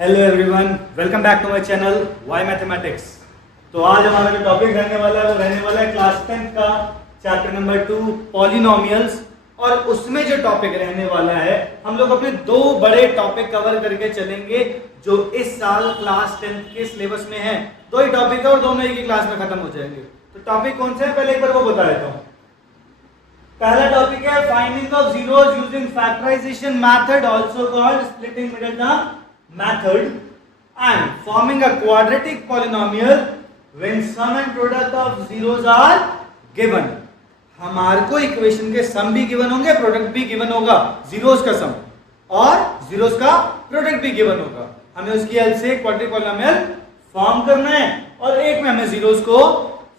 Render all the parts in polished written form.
Hello everyone, welcome back to my channel Y mathematics. तो आज हमारा जो टॉपिक रहने वाला है वो रहने वाला है क्लास 10 का चैप्टर नंबर 2 पॉलिनोमियल्स। और उसमें जो टॉपिक रहने वाला है हम लोग अपने दो बड़े टॉपिक कवर करके चलेंगे जो इस साल क्लास 10 के सिलेबस में है। दो ही टॉपिक है और दोनों एक ही क्लास में खत्म हो जाएंगे। तो टॉपिक कौन से है पहले एक बार वो बता देता हूँ। पहला टॉपिक है finding of zeros using factorisation method also called splitting middle term method and forming a quadratic polynomial when sum and product of zeros are given। हमारे को इक्वेशन के सम भी गिवन होंगे, प्रोडक्ट भी गिवन होगा, जीरोस का सम और जीरोस का प्रोडक्ट भी गिवन होगा। हमें उसकी हेल्प से क्वाड्रेटिक पॉलिनोमियल फॉर्म करना है और एक में हमें जीरोस को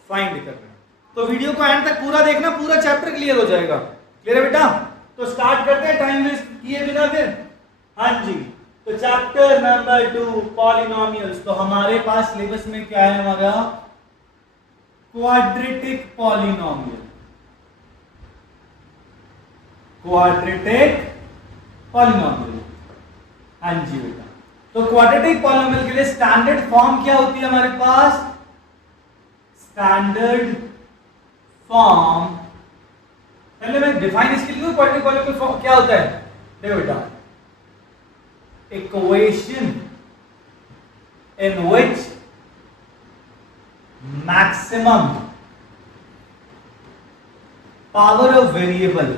फाइंड करना है। तो वीडियो को एंड तक पूरा देखना, पूरा चैप्टर क्लियर हो जाएगा। क्लियर है बेटा? तो स्टार्ट करते हैं टाइम वेस्ट किए बिना फिर। हाँ जी, तो चैप्टर नंबर 2 पॉलिनोमियल्स। तो हमारे पास सिलेबस में क्या है हमारा? Quadratic polynomial. क्वाड्रेटिक पॉलिनोमियल, हाँ जी बेटा। तो क्वाड्रेटिक पॉलिनोमियल के लिए स्टैंडर्ड फॉर्म क्या होती है हमारे पास? स्टैंडर्ड फॉर्म, पहले मैं डिफाइन इसके लिए क्वाड्रेटिक पॉलिनोमियल फॉर्म क्या होता है। देखो बेटा, equation in which maximum power of variable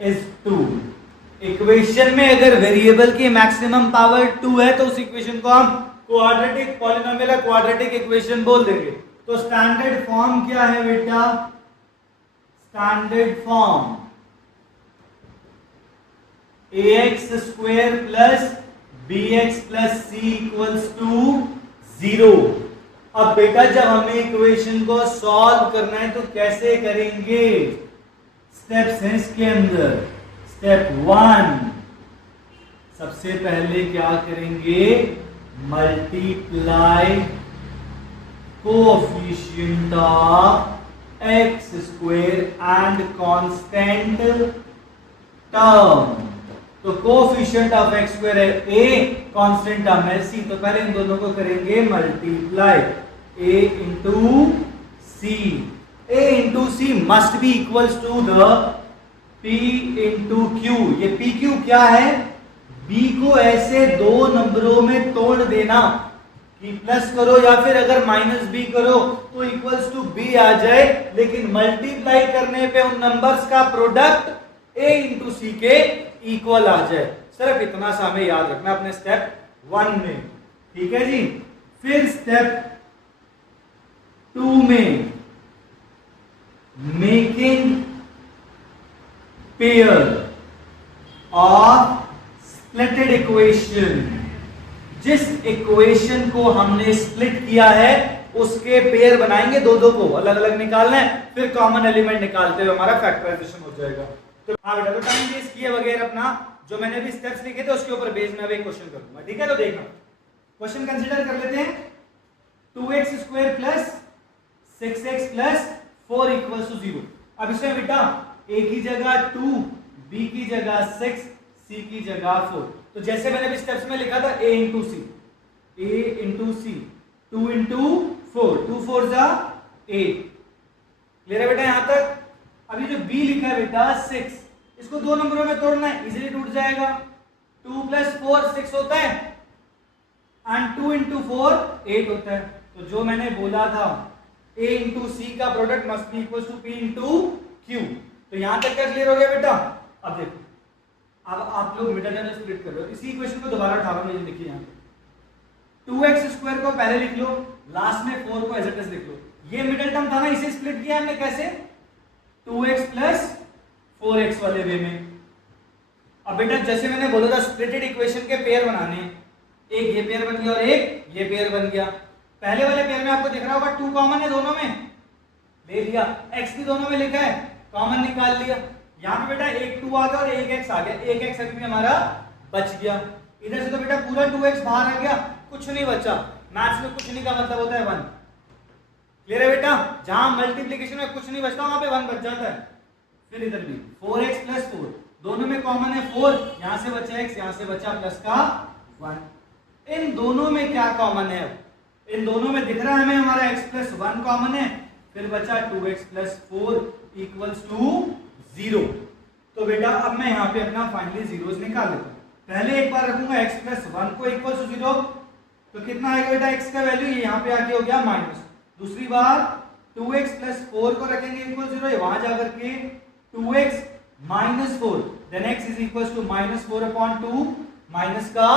is 2। Equation में अगर वेरिएबल की मैक्सिमम पावर 2 है तो उस इक्वेशन को हम क्वाड्रेटिक पॉलिनोमियल या क्वाड्रेटिक इक्वेशन बोल देंगे। तो स्टैंडर्ड फॉर्म क्या है बेटा? Standard form ax square plus bx plus c equals to 0। अब बेटा जब हमें इक्वेशन को सॉल्व करना है तो कैसे करेंगे? स्टेप्स हैं इसके अंदर। स्टेप 1, सबसे पहले क्या करेंगे? Multiply coefficient of x square and constant term. तो कोएफिशिएंट ऑफ x स्क्वायर है a, कांस्टेंट टर्म है c। तो पहले इन दोनों को करेंगे multiply, a into c। a into c must be equals to the p into q। ये p q क्या है? b को ऐसे दो नंबरों में तोड़ देना कि प्लस करो या फिर अगर माइनस बी करो तो इक्वल्स टू बी आ जाए, लेकिन मल्टीप्लाई करने पे उन नंबर्स का प्रोडक्ट a इंटू सी के इक्वल आ जाए। सिर्फ इतना सा हमें याद रखना अपने स्टेप 1 में, ठीक है जी। फिर स्टेप 2 में making pair of splitted equation. जिस इक्वेशन को हमने स्प्लिट किया है उसके पेयर बनाएंगे, दो दो को अलग अलग निकालना है, फिर कॉमन एलिमेंट निकालते हुए हमारा फैक्टराइजेशन हो जाएगा। तो हाँ बेटा, तो टाइम वेस्ट किए वगैरह अपना जो मैंने भी स्टेप्स लिखे थे उसके ऊपर बेस में अभी क्वेश्चन करूंगा, ठीक है। तो देखना, क्वेश्चन कंसीडर कर लेते हैं। 2x square plus 6x plus 4 equals to 0। अब इसमें बेटा a की जगह 2, b की जगह 6, c की जगह 4। तो जैसे मैंने भी स्टेप्स में लिखा था a इंटू सी, 2 इंटू 4, 2 4 जा 8। क्लियर है बेटा यहां तक? अभी जो b लिखा है बेटा 6, इसको दो नंबरों में तोड़ना है, इजीली टूट जाएगा। 2 प्लस 4 6 होता है एंड 2 इंटू 4 8 होता है। तो जो मैंने बोला था a इंटू सी का product must be equal to p into q। तो यहां तक क्या क्लियर हो गया बेटा? अब देखो, अब आप लोग मिडिल टर्म स्प्लिट कर रहे हो, इसी इक्वेशन को दोबारा उठा रहा हूं, ये देखिए यहां 2x स्क्वायर को पहले लिख लो, लास्ट में 4 को एज इट इज लिख लो। ये मिडिल टर्म था ना, इसे स्प्लिट किया हमने कैसे? 2x प्लस 4x वाले वे में। अब बेटा जैसे मैंने बोला था स्प्लिटेड इक्वेशन के पेयर बनाने, एक ये पेयर बन गया और एक ये पेयर बन गया। पहले वाले पेयर में आपको दिख रहा होगा 2 कॉमन है दोनों में, ले लिया, x भी दोनों में लिखा है, कॉमन निकाल लिया। यहाँ पे बेटा एक 2 आ गया और एक x आ गया, एक x अभी भी हमारा बच गया। इधर से तो बेटा पूरा 2x बाहर आ गया, कुछ नहीं बचा। मैथ्स में कुछ नहीं का मतलब होता है 1। क्लियर है बेटा? जहां मल्टीप्लिकेशन में कुछ नहीं बचता वहां पे 1 बच जाता है। फिर इधर भी 4x प्लस 4, दोनों में कॉमन है 4, यहां से बचा x, यहां से बचा प्लस का 1। इन दोनों में क्या कॉमन है? इन दोनों में दिख रहा है हमें हमारा x प्लस 1 कॉमन है, फिर बचा 2x प्लस 4 इक्वल्स टू 0। तो बेटा अब मैं यहाँ पे अपना फाइनली जीरोस निकाल लेता हूँ। पहले एक बार रखूंगा x प्लस 1 को इक्वल टू 0, तो कितना आएगा बेटा x का वैल्यू, ये यहाँ पे आके हो गया माइनस। दूसरी बार 2x प्लस 4 को रखेंगे इक्वल 0, वहां जाकर के 2x minus 4, then x is equal to minus 4 upon 2 minus का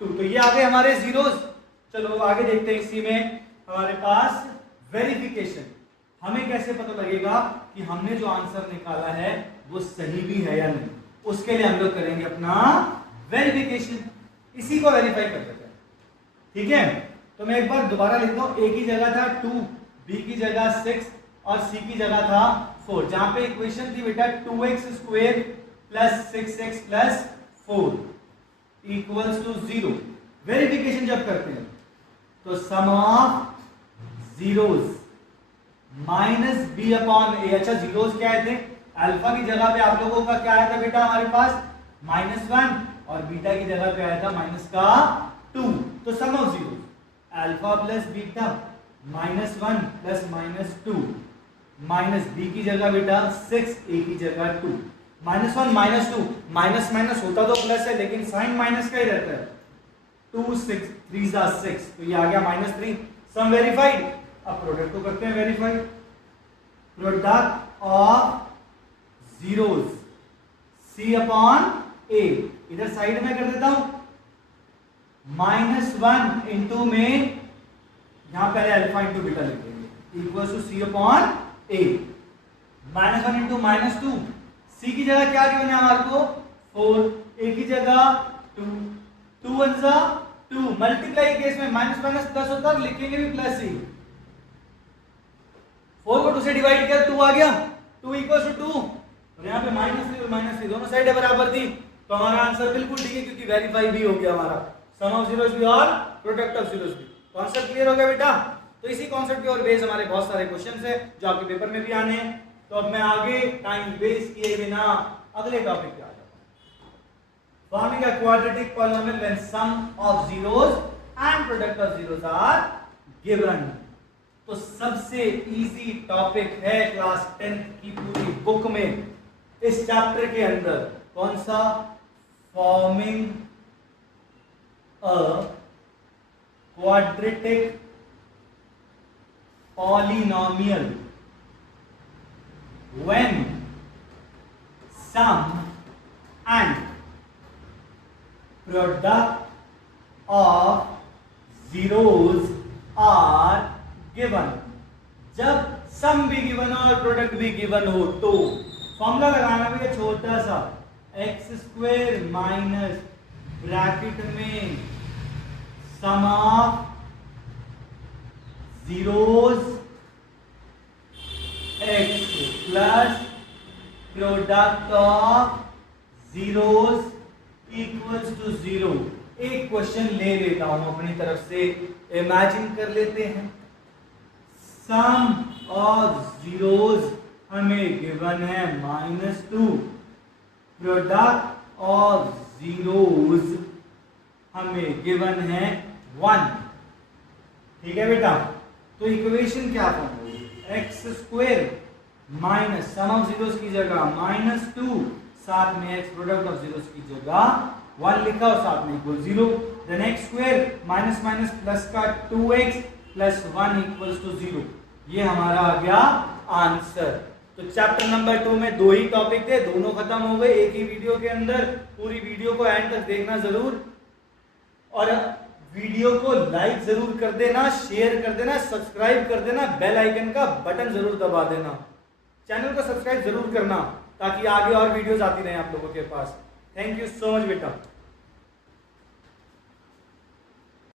2। तो ये आ गए हमारे जीरोस। चलो आगे देखते हैं। इसी में हमारे पास वेरिफिकेशन, हमें कैसे पता लगेगा कि हमने जो आंसर निकाला है वो सही भी है या नहीं, उसके लिए हम लोग करेंगे अपना वेरिफिकेशन। इसी को वेरीफाई कर देते हैं, ठीक है। तो मैं एक बार दोबारा लिखता हूं, a की जगह था 2, b की जगह 6 और c की जगह था 4। जहां पे इक्वेशन थी बेटा 2x square plus 6x plus 4 equals to 0। Verification जब करते हैं तो sum of zeros minus B upon A. अच्छा जीरोस क्या थे? अल्फा की जगह पे आप लोगों का क्या आया था बेटा हमारे पास -1, और बीटा की जगह पे आया था माइनस का 2। तो sum of zeros alpha plus beta -1 plus -2 minus B की जगह बेटा 6, ए की जगह 2। -1 -2 माइनस माइनस होता तो प्लस है, लेकिन साइन माइनस का ही रहता है। 2 6 3 6, तो ये आ गया -3। सम वेरीफाइड। अब प्रोडक्ट को करते हैं verify. Product of zeros c upon a, इधर साइड में कर देता हूं, -1 इंटू में यहां पहले अल्फा इंटू बीटा लिख देंगे equal to c upon a। -1 into -2, c की जगह क्या गिवन है हमारे को 4, a की जगह 2, 2 1 जा 2। मल्टीप्लाई केस में माइनस माइनस प्लस होता है, लिखेंगे भी प्लस ही। 4 को 2 से डिवाइड किया 2 आ गया, 2 इक्वल टू 2, और यहाँ पे -3 और -3 दोनों साइड बराबर थी, तो हमारा आंसर बिल्कुल ठीक है, क्योंकि वेरीफाई भी हो गया हमारा। सम ऑफ जीरोस भी और प्रोडक्ट ऑफ जीरोस भी। कॉन्सेप्ट क्लियर हो गया बेटा? तो इसी कॉन्सेप्ट के और बेस हमारे बहुत सारे क्वेश्चंस हैं जो आपके पेपर में भी आने हैं। तो अब मैं आगे टाइम वेस्ट किए बिना अगले टॉपिक पे आ जाता हूं। Finding a quadratic polynomial when sum of zeros and product of zeros are given. तो सबसे इजी टॉपिक है क्लास 10th की पूरी बुक में, इस चैप्टर के अंदर। कौन सा? Forming a quadratic polynomial when sum and product of zeros are given. जब सम भी गिवन हो और प्रोडक्ट भी गिवन हो तो फॉर्मूला लगाना भी है छोटा सा, एक्स स्क्वायर माइनस ब्रैकेट में sum of zeros x plus product of zeros equals to 0। एक क्वेश्चन ले लेता हूं अपनी तरफ से, इमेजिन कर लेते हैं। सम ऑफ जीरोस हमें गिवन है -2, प्रोडक्ट ऑफ जीरोस हमें गिवन है 1। ठीक है बेटा? तो इक्वेशन क्या फॉर्म होगी? X square minus sum of zeros की जगह -2, साथ में एक्स प्रोडक्ट ऑफ जीरोस की जगह 1 लिखा और साथ में equal 0। Then x square minus minus plus का 2x प्लस 1 इक्वल्स टू 0। ये हमारा आ गया आंसर। तो चैप्टर नंबर 2 में 2 ही टॉपिक थे, दोनों खत्म हो गए एक ही वीडियो के अंदर। पूरी वीडियो को एंड तक देखना जरूर, और वीडियो को लाइक जरूर कर देना, शेयर कर देना, सब्सक्राइब कर देना, बेल आइकन का बटन जरूर दबा देना, चैनल को सब्सक्राइब जरूर करना, ताकि आगे और वीडियोस आती रहे आप लोगों के पास। थैंक यू सो मच बेटा।